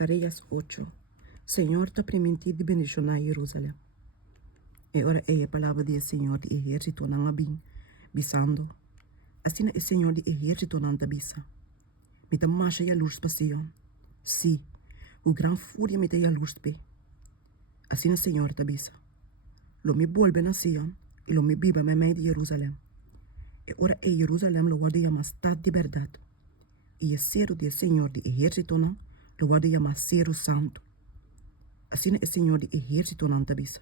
Zacarías 8. Senhor te permitiu de bendicionar Jerusalém. E ora é a palavra do Senhor de exército não abim, bisando. Assim é o Senhor de exército não te bisa. Me te marcha a luz para Sion. Sim, o gran fúria me te a luz pe. Assim é o Senhor te bisa. Lo me volve na Sion e lo me biba me meio de Jerusalém. E ora é Jerusalém lo guarda chama estado de verdade. E o cero do Senhor de exército não lo guarda chama cero santo. Assim é o Senhor de exército não te bisa.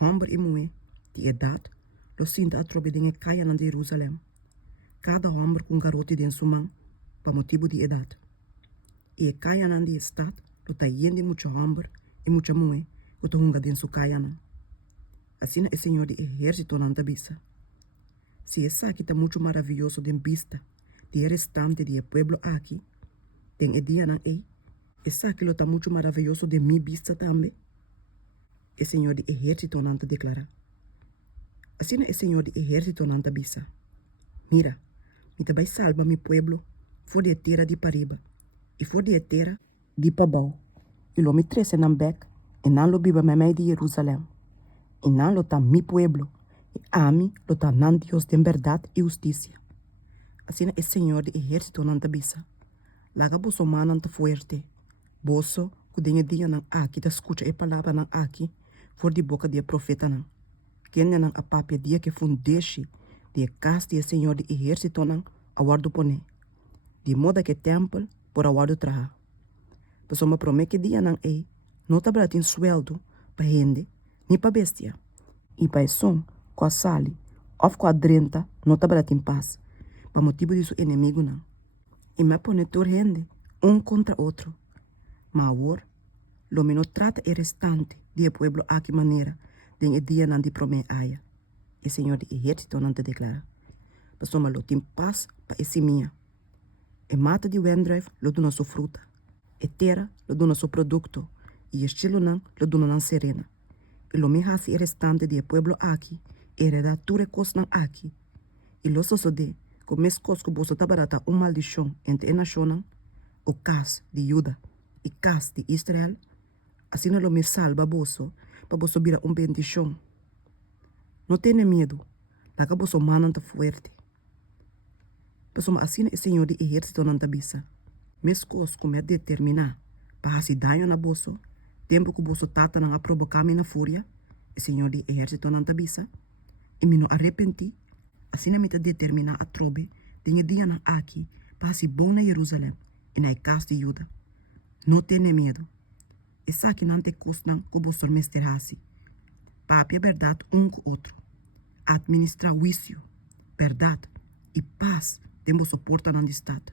Hombre e mulher de idade, lo sinta a trobe de caia na Jerusalém. Cada homem com garoto de sua mão, para motivo de idade. E caia na de estado, lo tá yendo muito homem e muita mulher, que tá hunga dentro caia na. Assim é o Senhor de exército não te bisa. Se essa aqui tá muito maravilhoso de vista, de restante de pueblo aqui, tem o dia na ei, essa aqui lo tá muito maravilhoso de mi vista também. O Senhor de exército não te declara. Assim é o Senhor de exército não te bisa. Mira, me te vai salvar mi pueblo, for de terra de pariba, e for de terra de pabau. E lo me trece na bec, e não lo biba me meio de Jerusalém. E não lo tá mi pueblo, e a mim lo tá nan Deus de verdade e justiça. Assim é o Senhor de exército não te bisa. Laga boso manan te fuerte. Boso, que denha dia nan aqui, te escuta a palavra nan aqui, for de boca de profeta nan. Quem nan a papia dia que fundeixe, de casa de Senhor de exército nan, aguardo pone. De modo que templo, por aguardo traha. Pessoa me promete que dia nan não tá bratin sueldo, pa gente, nem pa bestia. E pa som, com a sali, of com a drenta, não tá bratin paz, pa motivo de seu inimigo nan. E me pone tor gente, contra outro. Mas agora, lo menos trata o restante de pueblo aqui maneira, de o dia nan de promete aya. E Senhor de exército não te declara. Pessoa me lo tem paz pa esse minha. E mata de wendrive lo dona sua fruta. E terra lo dona seu produto. E estilo nan lo dona nan serena. E lo me hasi o restante de pueblo aqui, hereda ture cos nan aqui. E lo so de, com mes cos que boso tabarata maldição entre a nação, o cas de Juda e cas de Israel, assim lo me salva boso, para boso vira bendição. Não tenha medo, laga boso manan te fuerte. Pessoa assim é o Senhor de exército não te bisa. Mes cos como é determinar, para se danho na boso, tempo que boso tata não provocar-me na fúria, o Senhor de exército não te bisa, e me não arrepenti, assim me te determinar a trobe, de dia na aqui, para se bom na Jerusalém, e na casa de Juda. Não tenha medo. Essa aqui não te custa que boso mesterase. Papi a verdade com outro. Administrar juízo, verdade e paz de vosso porta na estado.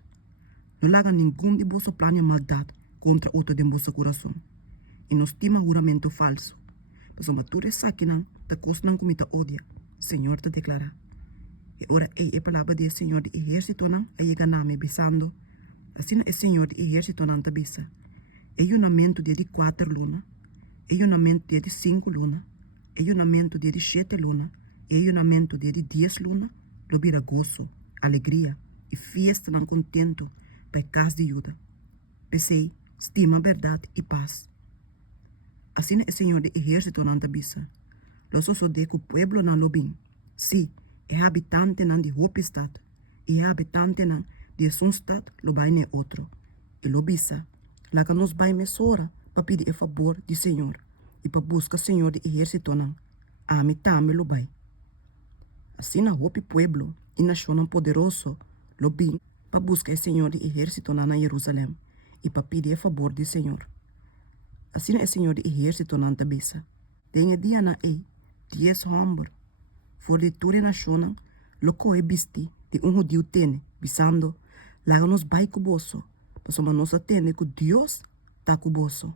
Não laga nenhum de vosso plano de maldade contra outro de vosso coração. E não estima juramento falso. Mas uma tua aqui não te custa como te odia. Senhor te declara. E ora é a palavra do Senhor de exército não a chega na me bisando. Assim é o Senhor de exército não te bisa. É junamento dia de 4 luna. É junamento dia de 5 luna. É junamento dia de 7 luna. É junamento dia de 10 luna. Lo vira gozo, alegria e festa não contento para casa de Juda. Pensei, estima, verdade e paz. Assim é o Senhor de exército não te bisa. Lo so de que o pueblo não lo bem. Sim, é habitante não de roupa estado. E é habitante não de um estado lo vai ne outro. E lo bisa, lá que nos vai mesora para pedir a favor do Senhor. E para buscar o Senhor de exército não. A mim também lo vai. Assim na roupa pueblo e nação poderoso lo bem para buscar o Senhor de exército na Jerusalém. E para pedir a favor do Senhor. Assim é o Senhor de exército não te bisa. Tem dia na 10 homens. For de ture nação, lo coe bisti de judeu tene, bisando, lá nos vai cuboso, mas uma nossa tene que Deus tá cuboso.